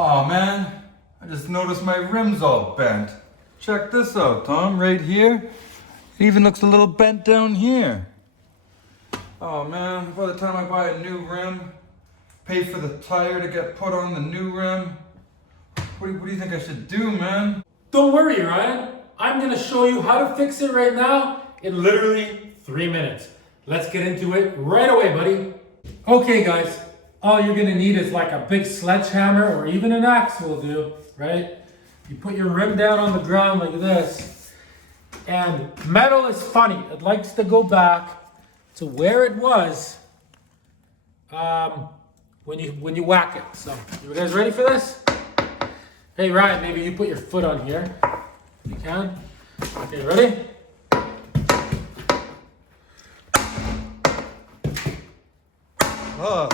Oh man, I just noticed my rim's all bent. Check this out, Tom, right here. It even looks a little bent down here. Oh man, by the time I buy a new rim, pay for the tire to get put on the new rim, what do you think I should do, man? Don't worry, Ryan. I'm gonna show you how to fix it right now in literally 3 minutes. Let's get into it right away, buddy. Okay, guys. All you're gonna need is like a big sledgehammer or even an axe will do, right? You put your rim down on the ground like this. And metal is funny. It likes to go back to where it was when you whack it. So, you guys ready for this? Hey, Ryan, maybe you put your foot on here. You can. Okay, ready? Oh.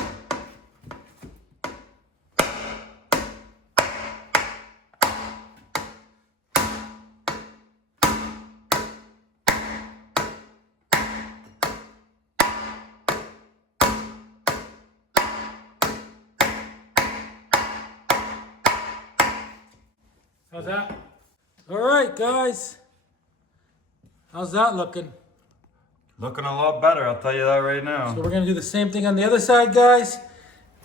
How's that? All right, guys. How's that looking? Looking a lot better, I'll tell you that right now. So we're gonna do the same thing on the other side, guys.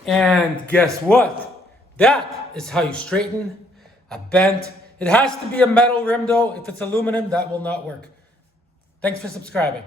And guess what? That is how you straighten a bent. It has to be a metal rim though. If it's aluminum, that will not work. Thanks for subscribing.